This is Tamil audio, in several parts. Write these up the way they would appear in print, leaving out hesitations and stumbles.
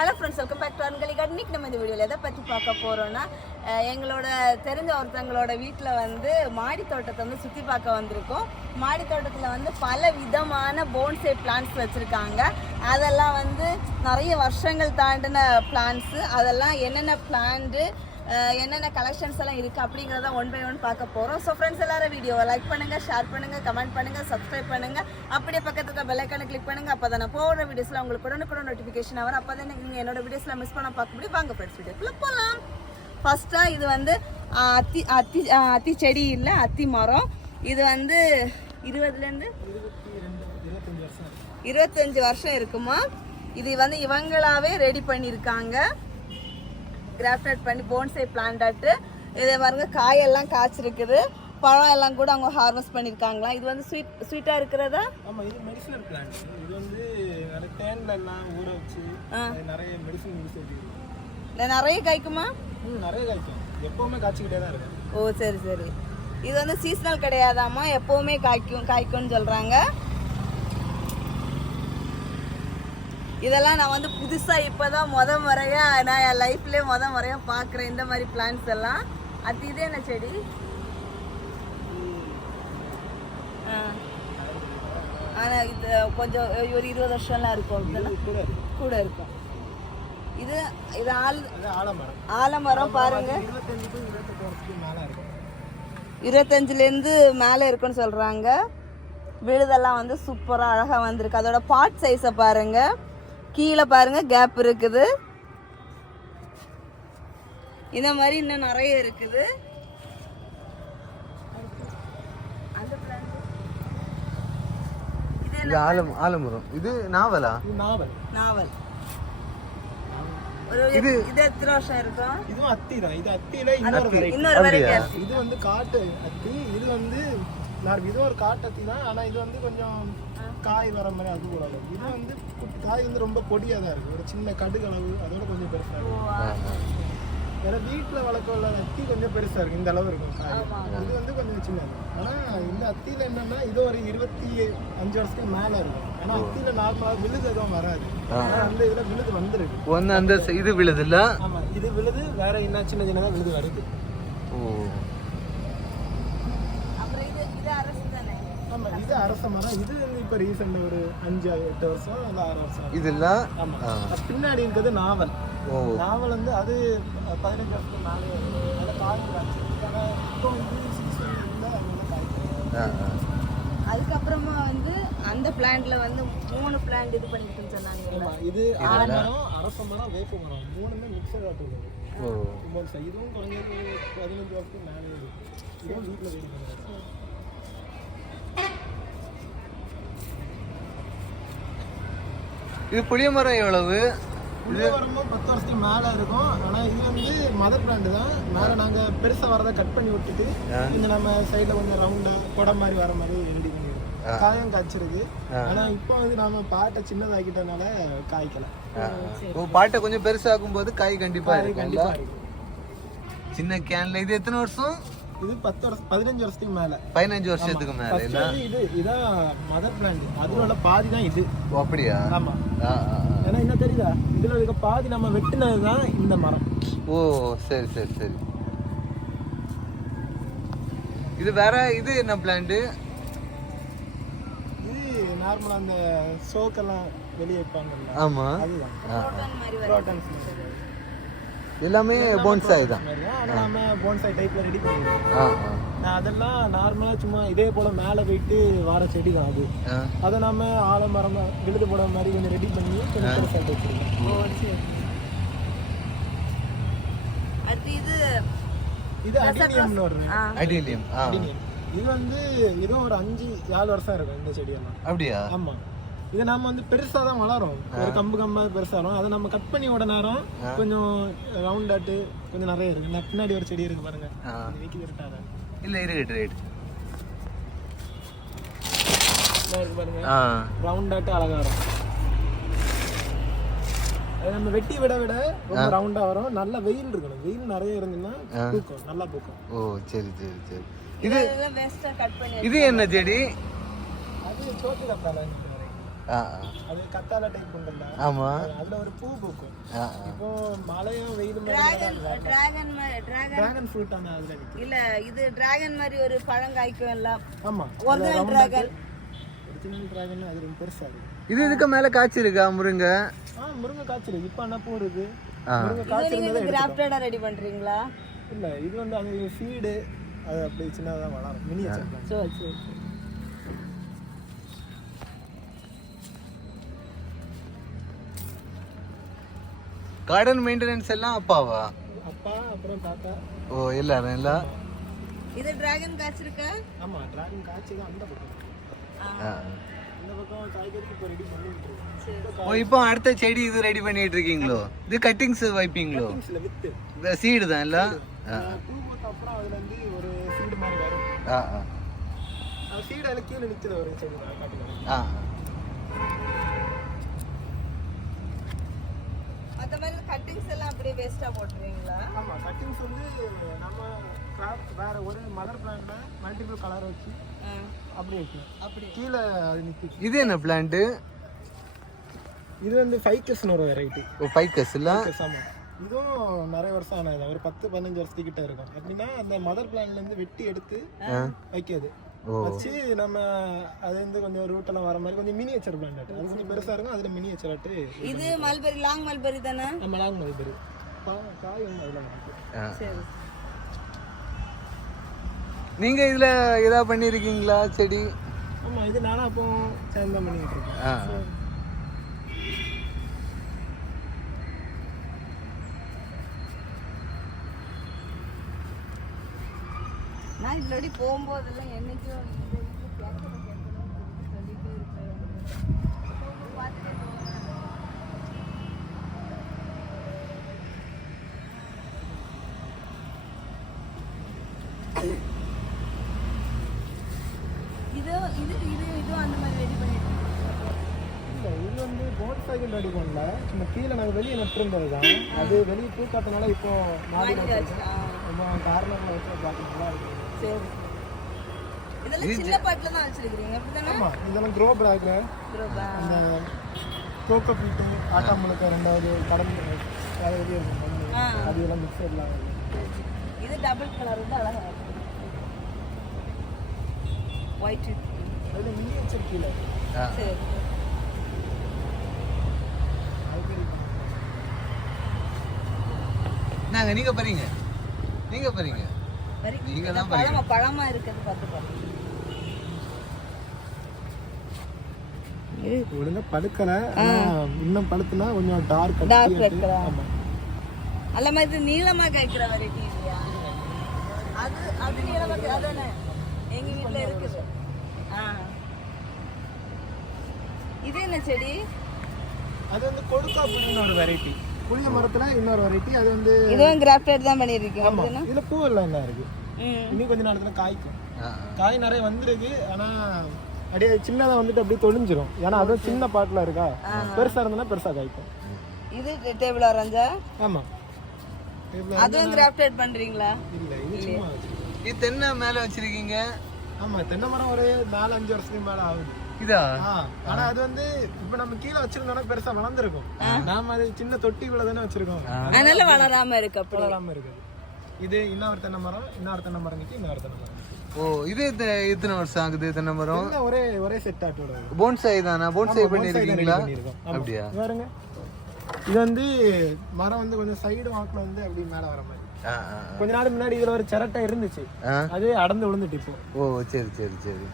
Hello friends, welcome back to அன்கலி கார்டன். இன்னைக்கு நம்ம இந்த வீடியோவில் எதை பற்றி பார்க்க போகிறோன்னா, எங்களோட தெரிஞ்ச ஒருத்தவங்களோட வீட்டில் வந்து மாடி தோட்டத்தை வந்து சுற்றி பார்க்க வந்திருக்கோம். மாடி தோட்டத்தில் வந்து பல விதமான போன்சே பிளான்ஸ் வச்சுருக்காங்க. அதெல்லாம் வந்து நிறைய வருஷங்கள் தாண்டின பிளான்ஸு. அதெல்லாம் என்னென்ன பிளான்ட்டு, என்னென்ன கலெக்ஷன்ஸ் எல்லாம் இருக்குது அப்படிங்கிறத ஒன் பை ஒன் பார்க்க போகிறோம். ஸோ ஃப்ரெண்ட்ஸ் எல்லாரும் வீடியோவை லைக் பண்ணுங்கள், ஷேர் பண்ணுங்கள், கமெண்ட் பண்ணுங்கள், சப்ஸ்கிரைப் பண்ணுங்கள். அப்படியே பக்கத்துக்கு பெல் ஐக்கானை கிளிக் பண்ணுங்கள். அப்போ தான் நான் போடுற வீடியோஸில் உங்களுக்கு உடனுக்குடன் நோட்டிஃபிகேஷன் வரும். அப்போ தான் நீங்கள் என்னோட வீடியோஸில் மிஸ் பண்ண பார்க்க முடியும். வாங்க ஃப்ரெண்ட்ஸ் வீடியோக்குள்ளே போகலாம். ஃபஸ்ட்டாக இது வந்து அத்தி செடி இல்லை, அத்தி மரம். இது வந்து 25 வருஷம் இருக்குமா. இது வந்து இவங்களாவே ரெடி பண்ணியிருக்காங்க, கிராஃப்டட் பண்ணி போன்சை பிளான்டாட்டு. இதை பாருங்க, காயெல்லாம் காய்ச்சிருக்குது, பழம் எல்லாம் கூட அவங்க ஹார்வெஸ்ட் பண்ணியிருக்காங்களா. இது வந்து ஸ்வீட்டாக இருக்கிறதா? ஆமாம், இது மெடிசினல் பிளான்ட். இது வந்து தேன்ல எல்லாம் ஊற வச்சு நிறைய மெடிசன் யூஸ் ஆகிருக்கு. நிறைய காய்க்குமா? நிறைய காய்க்கும், எப்போவுமே காய்ச்சிக்கிட்டே தான் இருக்கும். ஓ சரி சரி. இது வந்து சீசனல் கிடையாதாம்மா, எப்போவுமே காய்க்கும்னு சொல்கிறாங்க. இதெல்லாம் நான் வந்து புதுசாக இப்போ தான் முறையாக நான் என் லைஃப்லேயே முறையாக பார்க்குறேன் இந்த மாதிரி பிளான்ஸ் எல்லாம். அது இதே என்ன செடி? ஆனால் இது கொஞ்சம் ஒரு 20 வருஷம்லாம் இருக்கும், கூட இருக்கும். இது இது ஆலமரம் பாருங்க, 25லேருந்து மேலே இருக்குன்னு சொல்கிறாங்க. விழுதெல்லாம் வந்து சூப்பராக அழகாக வந்திருக்கு. அதோட பாட் சைஸை பாருங்க, கீழே பாருங்க கேப் இருக்குது. இந்த மாதிரி இன்னும் நிறைய இருக்குது. ஆலமரம். இது நாவலா? நாவல். இது எத்தனை வருஷம் இருக்கும்? இதுவும் அத்தி தான். இது அத்தியில இன்னொரு வெரைட்டி. இது வந்து காட்டு அத்தி. இது வந்து இது ஒரு காட்டு அத்தி தான். ஆனா இது வந்து கொஞ்சம் காய் வர மாதிரி அது கூட. இது வந்து காய் வந்து ரொம்ப பொடியா தான் இருக்கு, ஒரு சின்ன கடுகளவு, அதோட கொஞ்சம் பெருசா இருக்கு. வேற வீட்டுல வளர்க்க உள்ள அத்தி கொஞ்சம் பெருசா இருக்கு, இந்த அளவு இருக்கும் காய். இது வந்து கொஞ்சம் சின்னது. ஆனா இந்த அத்தியில என்னன்னா, இது ஒரு 25 வருஷத்துக்கு மேல இருக்கும். ஆனா அத்தியில நார்மலா விழுது எதுவும் வராது. அந்த இதுல விழுது வந்துருக்கு. ஒன்னு அந்த இது விழுது இல்ல? ஆமா, இது விழுது வேற என்ன சின்ன சின்னதா விழுது வருது. ஆமா, இது அரச மரம். இது வந்து இப்ப ரீசெண்ட் ஒரு 5-8 வருஷம் இல்ல 6 வருஷம் இது இல்ல. ஆமா, பின்னாடி இருக்கிறது நாவல். நாவல் வந்து அது 15 வருஷத்துக்கு மேலே அதை காய்க்கிறாச்சு. இப்போ இது சீசன் இல்லை, அதனால காய்க்கிறாங்க. அதுக்கப்புறமா வந்து அந்த பிளான்ட்ல வந்து 3 பிளான்ட் இது பண்ணிருக்குன்னு சொன்னாங்க. இது ஆலமரம், அரச மரம், வேப்ப மரம், மூணுமே மிக்சர் ஆட்டு. இதுவும் குறைஞ்சது 15 வருஷத்துக்கு மேலே இருக்கு. இதுவும் வீட்டில் ரெடி பண்ணுறாங்க. இது புளிய மரம் எவ்வளவு? புளிய மரமும் 10 வருஷத்துக்கு மேல இருக்கும். ஆனா இது வந்து மதர் பிளான்ட் தான். மேல நாங்க பெருசா வரதை கட் பண்ணி விட்டுட்டு இந்த நம்ம சைடுல கொஞ்சம் ரவுண்டா கொடை மாதிரி வர மாதிரி ரெடி பண்ணிருக்கோம். காயம் காய்ச்சிருக்கு. ஆனா இப்போ வந்து நாம பாட்டை சின்னதாக்கிட்டனால காய்க்கல. பாட்டை கொஞ்சம் பெருசாக்கும் போது காய் கண்டிப்பா இருக்கு. கண்டிப்பா இருக்கு. சின்ன கேன்ல. இது எத்தனை வருஷம்? இது 15 வருஷத்துக்கு மேல. 15 வருஷத்துக்கு மேல. இதான் மதர் பிளான்ட். அதோட பாதி தான் இது. அப்படியா? ஆமா. ஏன்னா என்ன தெரியுதா, இதுல இருக்க பாதி நம்ம வெட்டினதுதான் இந்த மரம். ஓ சரி சரி சரி. இது வேற. இது என்ன பிளான்ட்? இது நார்மலா அந்த சோக்கெல்லாம் வெளியே வைப்பாங்கல்ல. ஆமா, அதுதான். எல்லாமே போன்சாய் தான். நாம போன்சாய் டைப்ல ரெடி பண்ணிருக்கோம். அதெல்லாம் நார்மலா சும்மா இதே போல மேல போயிட்டு வர செடி தான் அது. அதை நாம ஆலமரம் விழுது போட மாதிரி கொஞ்சம் ரெடி பண்ணி கொஞ்சம் பெருசா வச்சிருக்கோம். இது அடினியம்னு ஒரு அடினியம். இது வந்து இதுவும் ஒரு 5-7 வருஷம் இருக்கும் இந்த செடியெல்லாம். அப்படியா? ஆமா. இது நாம வந்து பெருசா தான் வளரும், ஒரு கம்பா பெருசா வரும். அதை நம்ம கட் பண்ணி விட நேரம் கொஞ்சம் ரவுண்ட் ஆட்டு கொஞ்சம் நிறைய இருக்கு. பின்னாடி ஒரு செடி இருக்கு பாருங்க, இருட்டாத இல்ல இருக்கு பாருங்க, ரவுண்ட் ஆட்டு அழகா வரும். அது நம்ம வெட்டி விட ரொம்ப ரவுண்டா வரும். நல்ல வெயில் இருக்கணும், வெயில் நிறைய இருந்துன்னா பூக்கும், நல்லா பூக்கும். ஓ சரி சரி சரி. இது இது என்ன செடி? அது சோத்து கத்தாழை. அது கத்தாழை டைப் உண்டல்ல, ஆமா. அதுல ஒரு பூ பூக்கும். ஆ, இப்போ மழையும் வெயிலும் டிராகன் ஃப்ரூட் ஆனா அதுல இருக்கு. இல்ல இது டிராகன் மாதிரி ஒரு பழம் காய்க்கும் இல்ல. ஆமா, ஒரிஜினல் டிராகன். ஒரிஜினல் டிராகன் அது ரொம்ப பெருசா இருக்கு. இது இதுக்கு மேல காய்ச்சி இருக்கா முருங்கை? முருங்கை காய்ச்சிருக்கு. இப்போ என்ன பூ இருக்கு? ஆ. முருங்கை இது காய்ச்சி நீங்க கிராஃப்டடா ரெடி பண்றீங்களா? இல்ல, இது வந்து அது ஃபீடு, அது அப்படியே சின்னதா வளரும். Miniature plant. சரி சரி. கார்டன் மெயின்டெனன்ஸ் எல்லாம் அப்பாவா? அப்பா அப்புறம் தாத்தா. ஓ எல்லாரும் இல்ல. இது டிராகன் காய்ச்சிருக்கா? ஆமா, டிராகன் காய்ச்சி தான் அந்த பக்கம். இந்த பக்கம் காய்கறி இப்போ ரெடி பண்ணிட்டு இருக்கோம். ஓ இப்போ அடுத்த செடி இது ரெடி பண்ணிட்டு இருக்கீங்களோ? இது கட்டிங்ஸ் வைப்பீங்களோ? கட்டிங்ஸ்ல வித்து இந்த சீடு தான் இல்ல? பூ போட்ட அப்புறம் அதுல இருந்து ஒரு சீடு மாதிரி வரும். அது சீடு அதுல கீழே நிக்குது ஒரு செடி காட்டுங்க. அந்த மாதிரி கட்டிங்ஸ் எல்லாம் அப்படியே வேஸ்டா போட்டுருவீங்களா? ஆமா, கட்டிங்ஸ் வந்து நம்ம கிராஃப்ட் வேற ஒரு மதர் பிளான்ட்ல மல்டிபிள் கலர் வச்சு அப்படியே இருக்கு. அப்படி கீழே அது நிக்குது. இது என்ன பிளான்ட்? இது வந்து ஃபைக்கஸ்னு ஒரு வெரைட்டி. ஓ பைக்கஸ் இல்ல? ஆமா, இதுவும் நிறைய வருஷம் ஆனது, ஒரு 10-15 வருஷத்துக்கிட்ட இருக்கும். அப்படின்னா அந்த மதர் பிளான்ட்ல இருந்து வெட்டி எடுத்து வைக்கிறது வச்சு நம்ம அது வந்து கொஞ்சம் ரூட்டெல்லாம் வர மாதிரி கொஞ்சம் மினியேச்சர் பிளான்ட். அது கொஞ்சம் பெருசா இருக்கும், அதுல மினியேச்சர் ஆட்டு. இது மல்பெரி, லாங் மல்பெரி தானே? நம்ம லாங் மல்பெரி காய் வந்து அதுல இருக்கு. சரி. நீங்க இதுல ஏதா பண்ணிருக்கீங்களா செடி? ஆமா, இது நானும் அப்போ சேர்ந்து தான் பண்ணிட்டு இருக்கேன். நான் இதுலடி போகும்போதெல்லாம் என்னைக்கும் இந்த வீட்டுல கேட்கணும் சொல்லிட்டே இருப்பேன். பார்த்துட்டே போவேன். இதுவும் அந்த மாதிரி ரெடி பண்ணிட்டு இல்லை, இது வந்து போட் சைக்கிள் ரெடி பண்ணல, சும்மா கீழே நாங்கள் வெளியே நட்டுருந்தது தான். அது வெளியே பூக்காட்டனால இப்போ மாடியில் ரொம்ப கார்னரில் வச்சு பார்க்க நல்லா இருக்கு. சரி. இதெல்லாம் சின்ன பாட்டில் தான் வச்சிருக்கீங்க அப்படிதானே? ஆமாம், இதெல்லாம் க்ரோ பேக்ல இந்த கோகோ பீட்டு, ஆட்டா முழுக்க, ரெண்டாவது கடந்து வேறு எதுவும் இருக்கும், அது எல்லாம் மிக்ஸ் எல்லாம். இது டபுள் கலர் வந்து அழகாக இருக்கு. ஒயிட் அதில் மினியேச்சர் கீழே. சரி. நாங்க நீங்க பாருங்க, நீங்க பாருங்க, நீங்க தான் பாருங்க. பழமா இருக்குது பார்த்து பாருங்க. ஒழுங்கா படுக்கல, இன்னும் படுத்துனா கொஞ்சம் டார்க் ரெட். ஆமா, அல்ல மாதிரி நீளமா காய்க்கிற வெரைட்டி இல்லையா? அது நீளமா அதானே எங்க வீட்ல இருக்குது. இது என்ன செடி? அது வந்து கொடுக்கா புளின்னு ஒரு வெரைட்டி. புளிய மரத்துல இன்னொரு வெரைட்டி. அது வந்து இதுவும் கிராஃப்டட் தான் பண்ணிருக்கீங்க. ஆமா, இதுல பூ எல்லாம் என்ன இருக்கு. இன்னும் கொஞ்ச நேரத்துல காய்க்கும். காய் நிறைய வந்திருக்கு, ஆனா அப்படியே சின்னதா வந்துட்டு அப்படியே தொழிஞ்சிரும். ஏன்னா அதுவும் சின்ன பாட்டுல இருக்கா, பெருசா இருந்ததுன்னா பெருசா காய்க்கும். இது டேபிள் ஆரஞ்சா? ஆமா, அதுவும் கிராஃப்டட் பண்றீங்களா? இல்ல, இது சும்மா. இது தென்னை மேல வச்சிருக்கீங்க? ஆமா, தென்னை மரம் ஒரு 4-5 வருஷத்துக்கு மேல ஆகுது. இதா? ஆனா அது வந்து இப்ப நம்ம கீழே வச்சிருந்தோம்னா பெருசா வளர்ந்துருக்கும். நாம அது சின்ன தொட்டிக்குள்ள தானே வச்சிருக்கோம், அதனால வளராம இருக்கு. அப்படி வளராம இருக்குது. இது இன்னொரு தென்னை மரம், இன்னொரு தென்னை மரம் நிக்கி, இன்னொரு தென்னை மரம். ஓ, இது எத்தனை வருஷம் ஆகுது தென்னை மரம்? ஒரே செட் ஆட்டோட. போன்சாய் தானா? போன்சாய் பண்ணிருக்கீங்களா? அப்படியா? பாருங்க, இது வந்து மரம் வந்து கொஞ்சம் சைடு வாக்குல வந்து அப்படி மேல வர மாதிரி. கொஞ்ச நாள் முன்னாடி இதுல ஒரு சிரட்டை இருந்துச்சு, அது அடந்து விழுந்துட்டு இப்போ. ஓ சரி சரி சரி.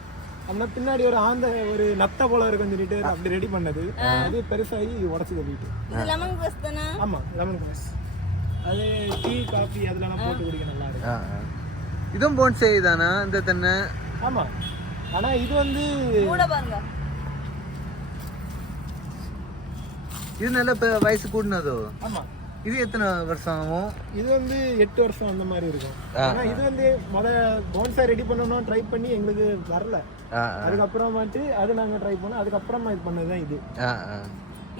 அந்த பின்னாடி ஒரு ஒரு நத்த போல இருக்குன்னு சொல்லிட்டு அப்படி ரெடி பண்ணது, அது பெருசாகி உடச்சு தள்ளிட்டு. லெமன் கிராஸ் தானே? ஆமா, லெமன் கிராஸ். அது டீ காஃபி அதெல்லாம் போட்டு குடிக்க நல்லா இருக்கும். இதுவும் போன்சாய் தானா இந்த தென்னை? ஆமா, ஆனா இது வந்து கூட பாருங்க, இது நல்ல வயசு கூடுனதோ? ஆமா. இது எத்தனை வருஷம் ஆகும்? இது வந்து 8 வருஷம் அந்த மாதிரி இருக்கும். ஆனா இது வந்து போன்சாய் ரெடி பண்ணணும் ட்ரை பண்ணி எங்களுக்கு வரல. அதுக்கப்புறமாட்டு அது நாங்க ட்ரை பண்ணோம், அதுக்கப்புறமா இது பண்ணதுதான் இது.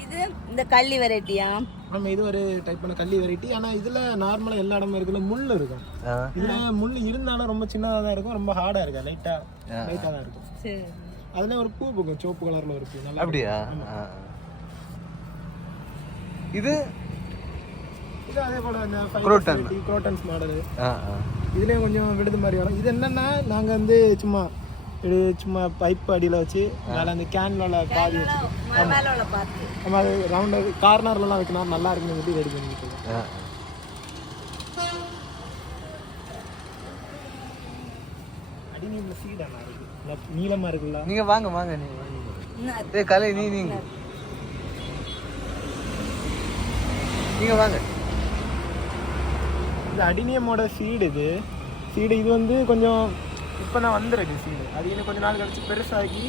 இது இந்த கள்ளி வெரைட்டியா? ஆமா, இது ஒரு டைப் பண்ண கள்ளி வெரைட்டி. ஆனா இதுல நார்மலா எல்லா இடமும் இருக்குல்ல முள் இருக்கும். இதுல முள் இருந்தாலும் ரொம்ப சின்னதா தான் இருக்கும், ரொம்ப ஹார்டா இருக்கு, லைட்டா தான் இருக்கும். சரி. அதுல ஒரு பூ பூக்கும் சிவப்பு கலர்ல ஒரு பூ நல்லா அப்படியா? இது இது அதே போல இந்த Croton. Crotons model. இதுலயும் கொஞ்சம் விடுது மாதிரி வரும். இது என்னன்னா நாங்க வந்து சும்மா பைப் அடியில வச்சு மேல அந்த கேன்ல பாதி வச்சு மேல உள்ள பார்த்து நம்ம அது ரவுண்ட் கார்னர்லாம் வைக்கணும் நல்லா இருக்குன்னு சொல்லி ரெடி பண்ணிட்டு இருக்கோம். அடிநீர்ல சீடா இருக்கு நீளமா இருக்குல்ல. நீங்க வாங்க வாங்க நீங்க வாங்க. கலை நீங்க வாங்க. இது அடினியமோட சீடு. இது வந்து கொஞ்சம் இப்போ நான் வந்துருக்கு சீடு. அது இன்னும் கொஞ்சம் நாள் கழிச்சு பெருசாகி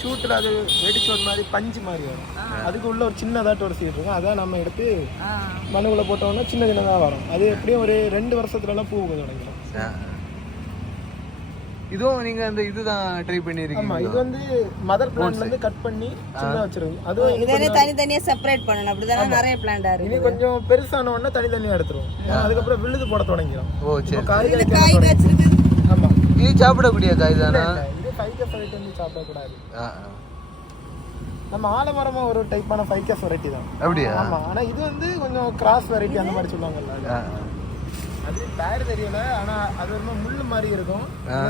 சூட்டில் அது வெடிச்சு ஒரு மாதிரி பஞ்சு மாதிரி வரும். அதுக்கு உள்ள ஒரு சின்னதாட்ட ஒரு சீடு இருக்கும். அதான் நம்ம எடுத்து மண்ணுக்குள்ளே போட்டோம்னா சின்னதாக வரும். அது எப்படியும் ஒரு 2 வருஷத்துலலாம் பூ தொடங்கிடும். இதுவும் நீங்க அந்த இதுதான் ட்ரை பண்ணிருக்கீங்க. ஆமா, இது வந்து மதர் பிளான்ட்ல இருந்து கட் பண்ணி சின்னதா வச்சிருக்கோம். அதுவும் இதே தனித்தனியா செப்பரேட் பண்ணனும். அப்படிதானே நிறைய பிளான்ட் இருக்கு. இது கொஞ்சம் பெருசான உடனே தனித்தனியா எடுத்துருவோம். அதுக்கப்புறம் விழுது போட தொடங்கிடும். ஓ சரி. காய் வச்சிருக்கு. ஆமா, இது சாப்பிடக்கூடிய காய் தானா? இது ஃபைக்கஸ் வெரைட்டி வந்து சாப்பிட கூடாது. நம்ம ஆலமரமா ஒரு டைப்பான ஃபைக்கஸ் வெரைட்டி தான். அப்படியா? ஆமா, ஆனா இது வந்து கொஞ்சம் கிராஸ் வெரைட்டி அந்த மாதிரி சொல்லுவாங்கல்ல. அது பேர் தெரியல, ஆனா அது வந்து முள்ளு மாதிரி இருக்கும்.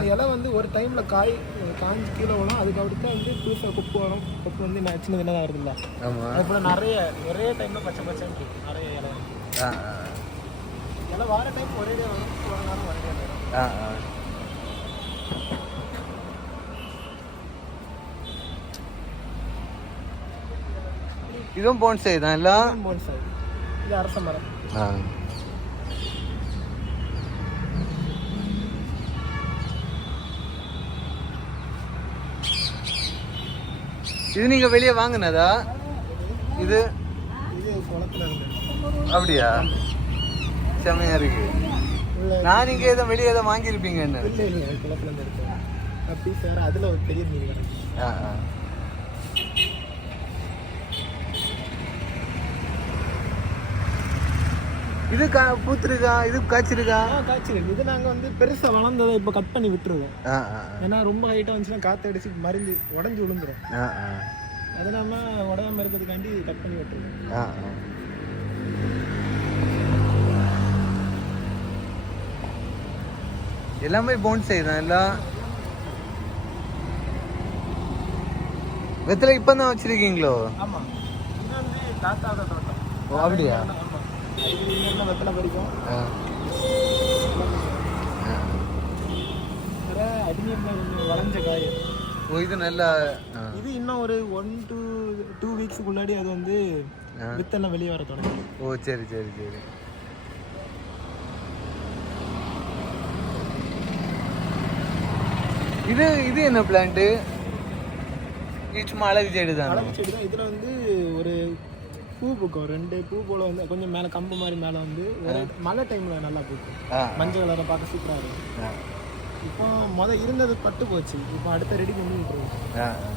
இலை வந்து ஒரு டைம்ல காஞ்சி கீழே வரும். அதுக்கு அடுத்து வந்து புதுசாக கொப்பு வரும். கொப்பு வந்து சின்ன சின்னதாக வருதுல்ல. அதுபோல ஒரே டைம்ல பச்சை பச்சைன்னு நிறைய இலை வார டைம் ஒரே வரும், ஒரு நேரம் ஒரே வரும். இதுவும் போன்சை தான் எல்லாம். போன்சாய். இது அரச மரம். இது நீங்க வெளியே வாங்கினதா? இது குளத்துல இருந்து. அப்படியா? செமையா இருக்கு. நான் நீங்க ஏதோ வெளியே ஏதோ வாங்கியிருப்பீங்க என்ன? இல்லை, குளத்துல இருந்து எடுத்தேன். அப்படி சார் அதுல ஒரு பெரிய மீன் கிடைக்கும். இது பூத்துருக்கா? இது காய்ச்சிருக்கா? காய்ச்சிருக்கு. இது நாங்க வந்து பெருசா வளர்ந்ததை இப்ப கட் பண்ணி விட்டுருவோம். ஏன்னா ரொம்ப ஹைட்டா வந்துச்சுன்னா காத்து அடிச்சு மருந்து உடஞ்சி விழுந்துரும். அதை நம்ம உடையாம இருக்கிறதுக்காண்டி கட் பண்ணி விட்டுருவோம். எல்லாமே போன்சை தான் எல்லாம். வெத்தலை இப்பதான் வச்சிருக்கீங்களோ? ஆமா, இது வந்து தாத்தாவோட தோட்டம். ஓ அப்படியா? வெத்தலை பறிக்கும். வளைஞ்ச காய். ஓ இது நல்லா. இது இன்னும் ஒரு 1 to 2 வீக்ஸ்க்கு முன்னாடி அது வந்து வித்தெல்லாம் வெளியே வர தொடங்கும். ஓ சரி சரி சரி. இது என்ன பிளான்ட்? சும்மா அழகு செடி தான். அழகு செடி தான். இதுல வந்து ஒரு பூ பூக்கும். 2 பூ போல வந்து கொஞ்சம் மேல கம்பு மாதிரி மேல வந்து ஒரு மழை டைம்ல நல்லா பூக்கும். மஞ்சள் கலரை பார்க்க சூப்பரா இருக்கும். இப்போ இருந்தது பட்டு போச்சு. இப்போ அடுத்த ரெடி பண்ணி விட்டுருவோம்.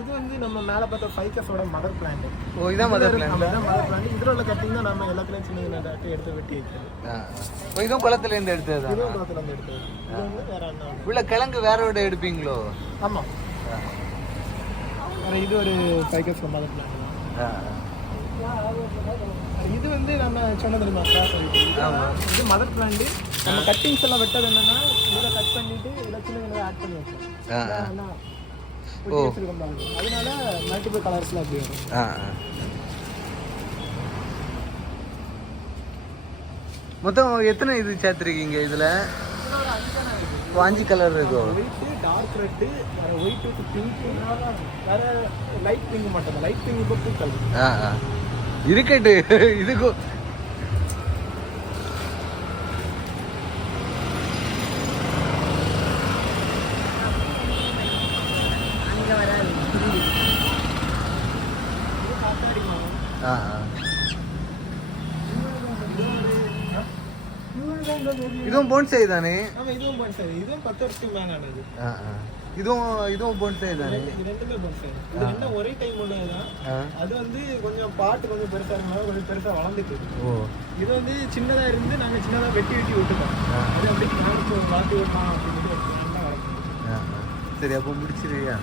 இது வந்து நம்ம மேல பார்த்த ஃபைக்கஸோட மதர் பிளான்ட். ஓ இதான் மதர் பிளான்ட். Mother plant. இதுல உள்ள கட்டிங் தான் நம்ம எல்லாத்துலயும் சின்ன சின்னதாட்டி எடுத்து வெட்டி வைக்கிறது. ஓ இதுவும் குளத்துல இருந்து எடுத்தது தான். இதுவும் குளத்துல இருந்து எடுத்தது. இது வந்து வேற என்ன உள்ள கிழங்கு வேற விட எடுப்பீங்களோ? ஆமா, இது ஒரு ஃபைக்கஸ் மதர் பிளான்ட் தான். இது வந்து நம்ம சொன்னது தெரியுமா கிராஸ் வெரைட்டி. ஆமா, இது மதர் பிளான்ட். நம்ம கட்டிங்ஸ் எல்லாம் வெட்டது என்னன்னா இத கட் பண்ணிட்டு இத சின்ன சின்னதா ஆட் பண்ணி வைப்போம். அதனால மல்டிபிள் கலர்ஸ்ல அப்படி வரும். மொத்தம் எத்தனை இது சேர்த்துருக்கீங்க இதுல? 5 கலர் இருக்கும். White, dark red, white with pink, வேற லைட் பிங்க் மட்டும். லைட் பிங்க் இப்போ பூக்கள் இருக்கட்டு. இதுக்கு இதுவும் போன்சை தானே? ஆமா இதுவும் bonsai. இதுவும் 10 வருஷத்துக்கு மேல ஆனது. இதுவும் போன்சை தானே? இது ரெண்டுமே bonsai. இது ரெண்டும் ஒரே டைம் உள்ளதுதான். அது வந்து கொஞ்சம் பாட்டு கொஞ்சம் பெருசா இருந்தாலும் கொஞ்சம் பெருசா வளர்ந்துட்டு இருக்கு. இது வந்து சின்னதா இருந்து நாங்க சின்னதா வெட்டி விட்டுட்டோம். அது அப்படியே நாங்க வாட்டி விடலாம் அப்படின்னு நல்லா வளர்க்கணும். சரி அப்போ முடிச்சிருவியா?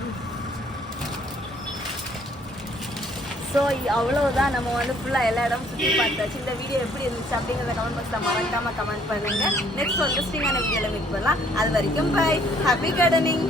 ஸோ அவ்வளோதான், நம்ம வந்து ஃபுல்லாக எல்லா இடமும் சுற்றி பார்த்தாச்சு. இந்த வீடியோ எப்படி இருந்துச்சு அப்படிங்கிறத கமெண்ட் பாக்ஸில் மறக்காமல் கமெண்ட் பண்ணுங்கள். நெக்ஸ்ட் வந்து ஸ்ரீங்கான வீடியோவில் மீட் பண்ணலாம். அது வரைக்கும் பை, ஹாப்பி கார்டனிங்.